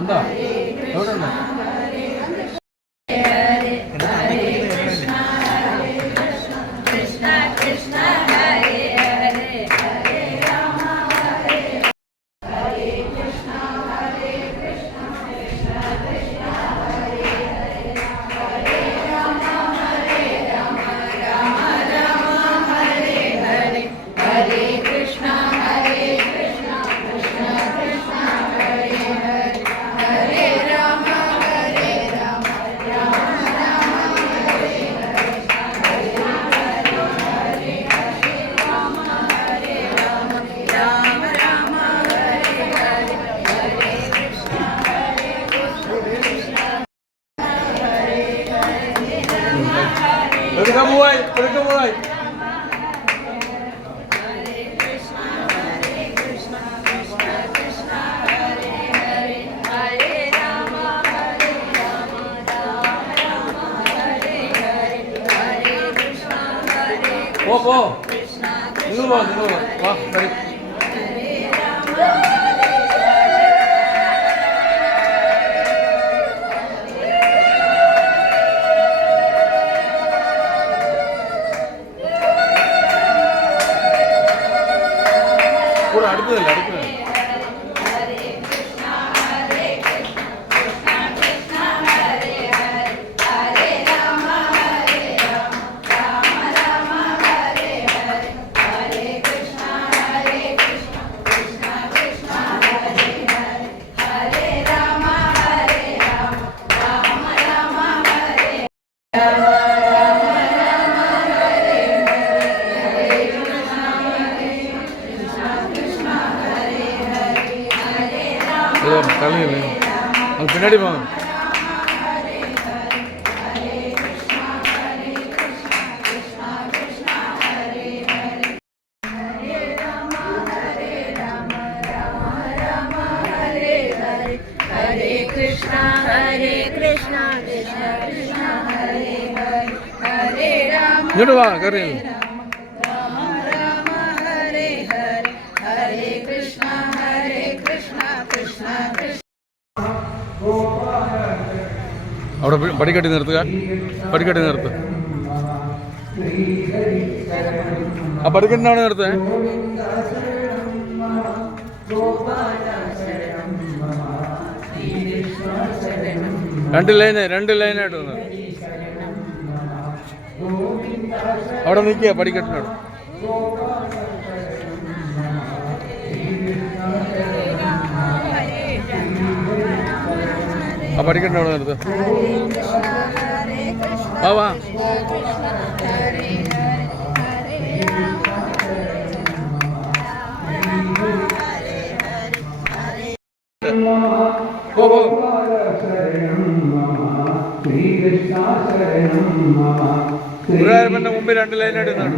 ഉണ്ടോ എവിടെ ഉണ്ടോ Pergi mulai. Oh, ini loh, wah, baik. അടുത്തതല്ല കളിയല്ലേ അത് പിന്നാടി പോകാം ഇങ്ങോട്ട് വാ കയറി അവിടെ പടിക്കെട്ടി നിർത്തുക ആ പടിക്കെട്ടിനാണ് നിർത്തുക രണ്ട് ലൈനായിട്ട് വന്നത് അവിടെ നിൽക്കുക പടിക്കെട്ടിനോട് ആ പടിക്കെട്ടിനോട് നിർത്തുക വാ ഗുരുവായൂരപ്പന്റെ മുമ്പിൽ രണ്ട് ലൈൻ എടുത്താണ്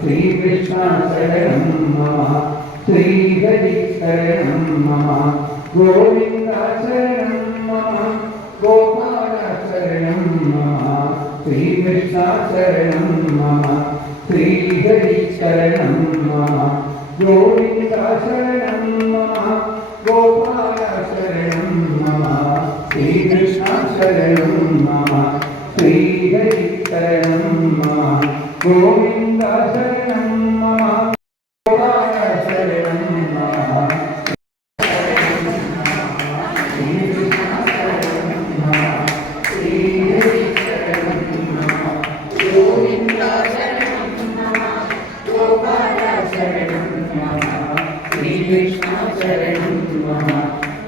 ശ്രീകൃഷ്ണ ശരണം മമ ശ്രീഹരി ശരണം മമ ഗോവിന്ദ ശരണം മമ ഗോപാല ശരണം മമ ശ്രീകൃഷ്ണ ശരണം മമ ശ്രീഹരി ശരണം മമ ഗോവിന്ദ ശരണം മമ ഗോപാല ശരണം മമ ശ്രീകൃഷ്ണ ശരണം മമ ശ്രീഹരി ശരണം മമ ഗോവിന്ദ ശരണം മമ ഗോപാല ശരണം മമ ശ്രീകൃഷ്ണ ശരണം മമ ശ്രീഹരി ശരണം മമ ഗോവിന്ദ ശരണം മമ ഗോപാല ശരണം മമ ശ്രീകൃഷ്ണ ശരണം മമ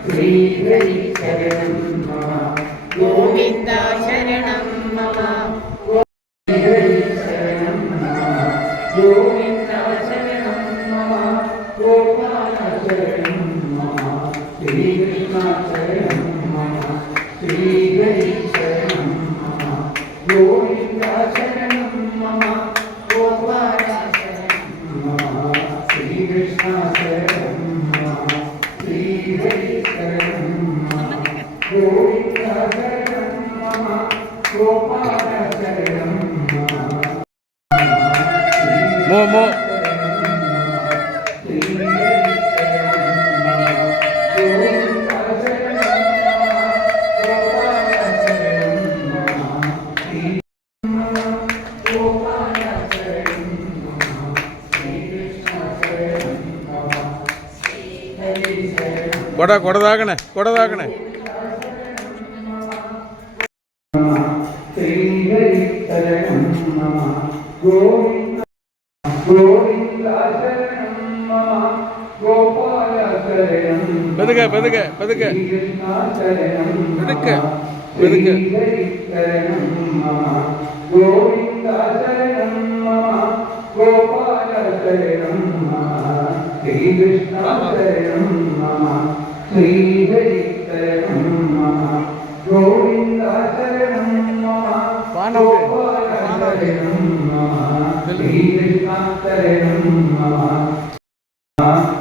ശ്രീഹരി ശരണം മമ ഗോവിന്ദ ശരണം മമ ഗോവിന്ദ ശരണം മമ ഗോപാല ശരണം മമ ശ്രീകൃഷ്ണ ശരണം മമ ശ്രീഹരി ശരണം മമ ഗോവിന്ദ ശരണം മമ ഗോപാല ശരണം മോ മോ കൊടതാക്കണേ കൊടതാക്കണേ പതുക്കെ പതുക്കെ പതുക്കെ പതുക്കെ പതുക്കെ ശ്രീകൃഷ്ണ ശരണം മമ ശ്രീഹരി ശരണം മമ ഗോവിന്ദ ശരണം മമ ഗോപാല ശരണം മമ ശ്രീകൃഷ്ണ ശരണം മമ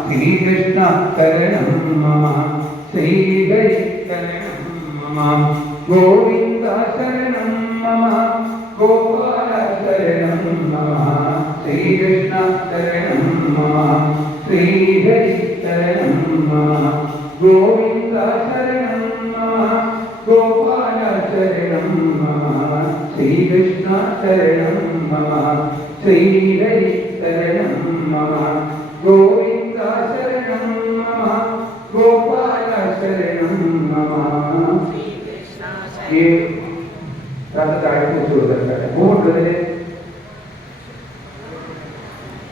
ശ്രീകൃഷ്ണ ശരണം മമ ശ്രീഹരി ശരണം മമ ഗോവിന്ദ ശരണം മമ ഗോപാല ശരണം മമ ശ്രീകൃഷ്ണ ശരണം മമ ശ്രീഹരി ശരണം മമ ഗോവിന്ദ ശരണം മമ ഗോപാല ശരണം മമ ശ്രീകൃഷ്ണ ശരണം മമ ശ്രീഹരി ശരണം മമ ഗോവിന്ദ ശരണം മമ ഗോപാല ശരണം മമ ये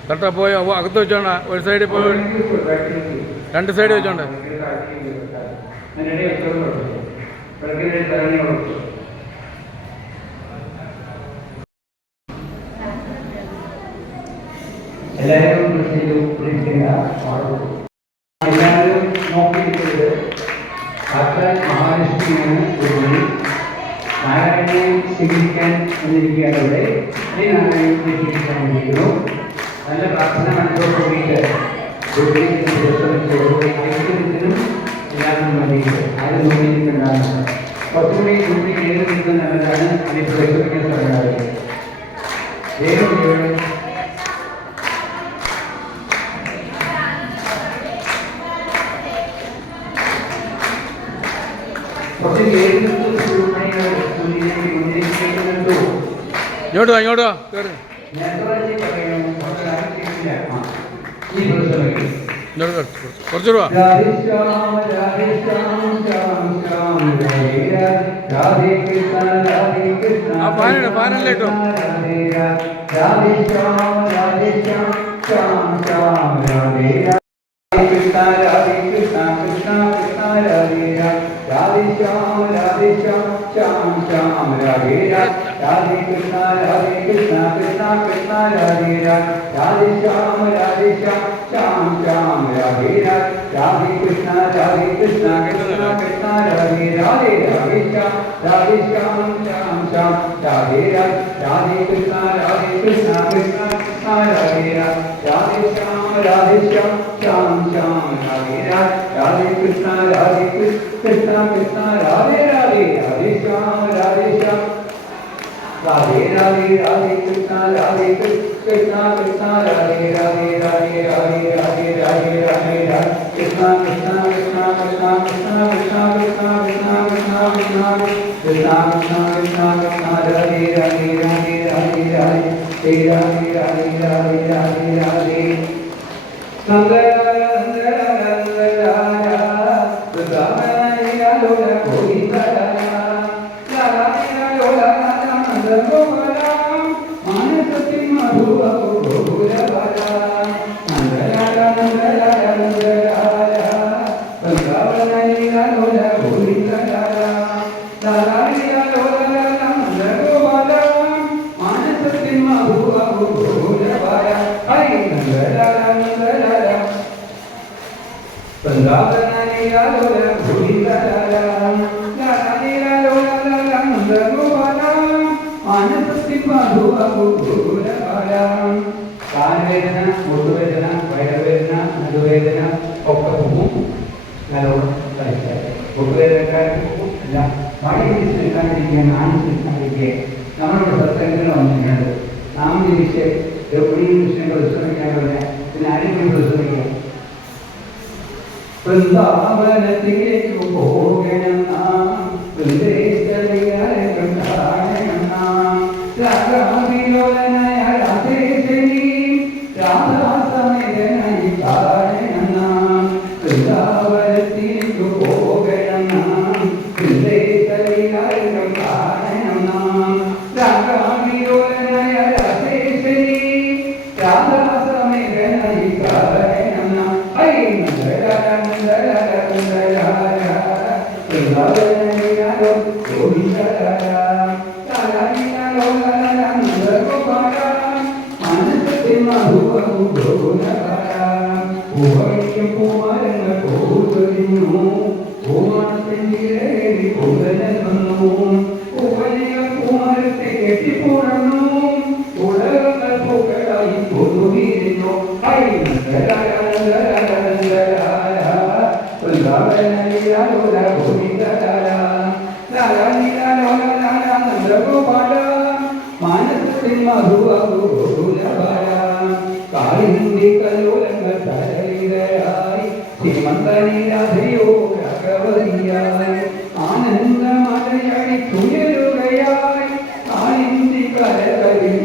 തട്ട പോയോ അകത്ത് വെച്ചോണ്ട ഒരു സൈഡിൽ പോയി രണ്ട് സൈഡ് വെച്ചോണ്ട് എല്ലാവരും എല്ലാവരും നോക്കിയിട്ടുള്ളത് സാക്ഷാൽ മഹാലക്ഷ്മിയാണ് ഒരു മണി നാരായണനെ സ്വീകരിക്കാൻ വന്നിരിക്കുകയാണ് ഇവിടെ ഈ നാരായണനെ സ്വീകരിക്കാൻ വന്നിരിക്കുന്നു നല്ല പ്രാർത്ഥന മനസ്സിലോട്ട് ഐക്യത്തിനും എല്ലാത്തിനും വേണ്ടിയിട്ട് ആരും നോക്കിയിട്ടുണ്ടാകുന്നത് കുറച്ചുകൂടി മുന്നിൽ കയറി നിൽക്കുന്ന നല്ലതാണ് അതിനെ പരിശോധിക്കാൻ സാധിക്കുന്നത് ദൈവം ഇങ്ങോട്ട് വാ ഇങ്ങോട്ട് വാ കയറി കുറച്ചുകൂടെ വാ ആ ഫാനല്ലേ കേട്ടോ Krishna Radhe Krishna Krishna Krishna Radhe Radhe Shyam Shyam Shyam Radhe Radhe Krishna Krishna Krishna Radhe Radhe Shyam Shyam Shyam Radhe Radhe Krishna Krishna Krishna Radhe Radhe Radhe Shyam Shyam Shyam Radhe Radhe Krishna Krishna Krishna Radhe Radhe Shyam Shyam Shyam Radhe Radhe Krishna Krishna Krishna Radhe Radhe Radhe Shyam Radhe Radhe Radhe Krishna Krishna Krishna Radhe Radhe Radhe Radhe Radhe Radhe Radhe Krishna Krishna Krishna Krishna Krishna Krishna Krishna Krishna Krishna Krishna Krishna Krishna Krishna Radhe Radhe Radhe Radhe Radhe Radhe Radhe Radhe Radhe കാലുവേദന മുട്ടുവേദന വയറുവേദന നടുവേദന ഒക്കെ പോകും നല്ലോണം മുട്ടുവേദനക്കാർക്ക് പോകും എല്ലാം വഴി നിൽക്കാതിരിക്കുക നാണിച്ച് നിൽക്കാതിരിക്കുക നമ്മളുടെ സത്സംഗങ്ങൾ വന്നിരിക്കുന്നത് നാം തിരിച്ച് എവിടെയും കൃഷ്ണനെ പരിശ്രമിക്കാൻ പറഞ്ഞാൽ പിന്നെ ആരും പോയി പരിശ്രമിക്കാം. വൃന്ദാവനത്തിലേക്ക് പോകണം നാം, വൃന്ദേശ്വരിയാരം കാണണം നാം, രാഗാവിലോലനായ രാധേശ്വരി രാധാസമയനായി കാണണം നാം, വൃന്ദാവനത്തിലേക്ക് പോകണം നാം, വൃന്ദേശ്വരിയാരം കാണണം നാം, രാഗാവിലോലനായ രാധേശ്വരി രാധാസമയനായി കാണണം നാം. ആനന്ദമലയായി തുയരുകയായി ആനന്ദി കരകളിൽ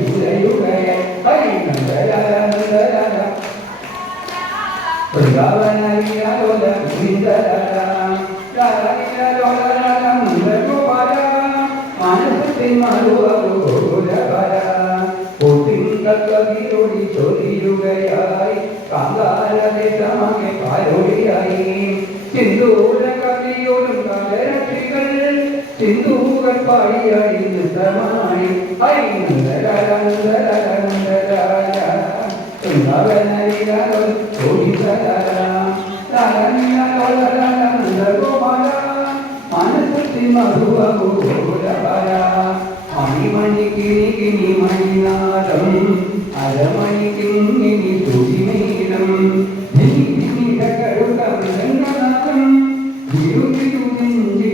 ചൊരിയുകയായി കാന്താരദേശമാകെ പാരോടിയായി സിന്ദൂര കവിയോടും കലരക്ഷികൾ സിന്ദൂകൾ പാടിയായി നൃത്തമായി മണിമണിക്കിനി മണിനാദം അരമണിക്കിങ്ങിനി തുടിമേനം കരുതം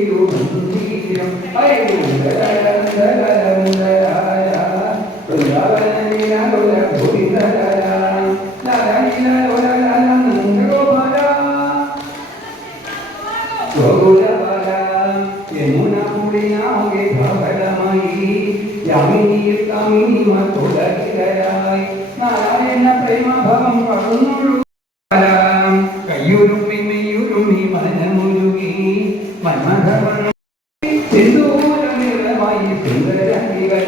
ിരുചിരുചിരുചിരം യമുനപുടിയാകെ ധവളമായി യാമിനിയിൽ കമിനിമത്തുലകിതരായി നാരായണ പ്രേമഭവം പകർന്നൊഴു കയ്യുരുമി മെയ്യുരുമി മനമുരുകി മന്മഥവണ്ണ സിന്ദൂരനിളമായി സുന്ദരങ്ങൾ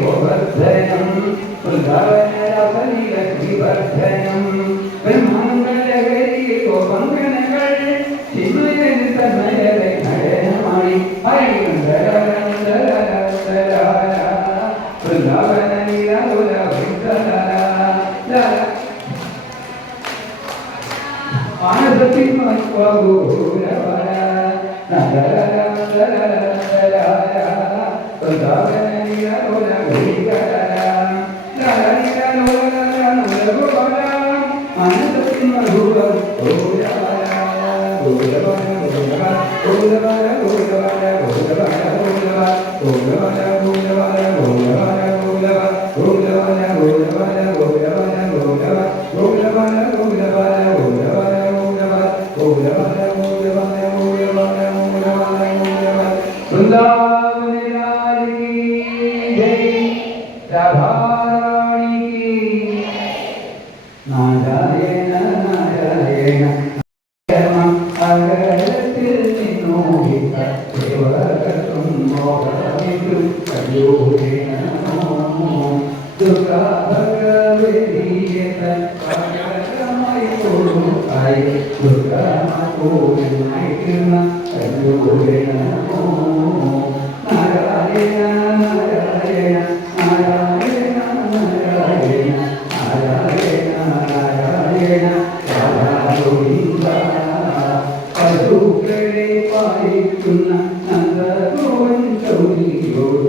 ഗോവർദ്ധനം വൃന്ദാവനരസനിലക്ഷ്മിവർദ്ധനം ബ്രഹ്മാണ്ടലഹരി ഗോപങ്കണകൾ ചിന്മയൻ തന്മയരെ നടനമായി വൃന്ദാവന ലീലാലോല ആനന്ദത്തിൽ മത്വഗോരവര വൃന്ദാവന ലീലാലോല നാരായണ നാരായണ അകലത്തിൽ നിന്നോഹിത ദേവകത്തും മോഹമിതു കയോനമോ ദുർഗാ ഭഗവതിയത പകരമായി പോയി ദുർഗാ പോയിരുന്ന കയോനമോ നാരായണ നാരായണ നാരായണ നാരായണ നാരായണ നാരായണ പശുക്കളെ പാലിക്കുന്ന നന്ദഗോവൻ ചൗരിയോട്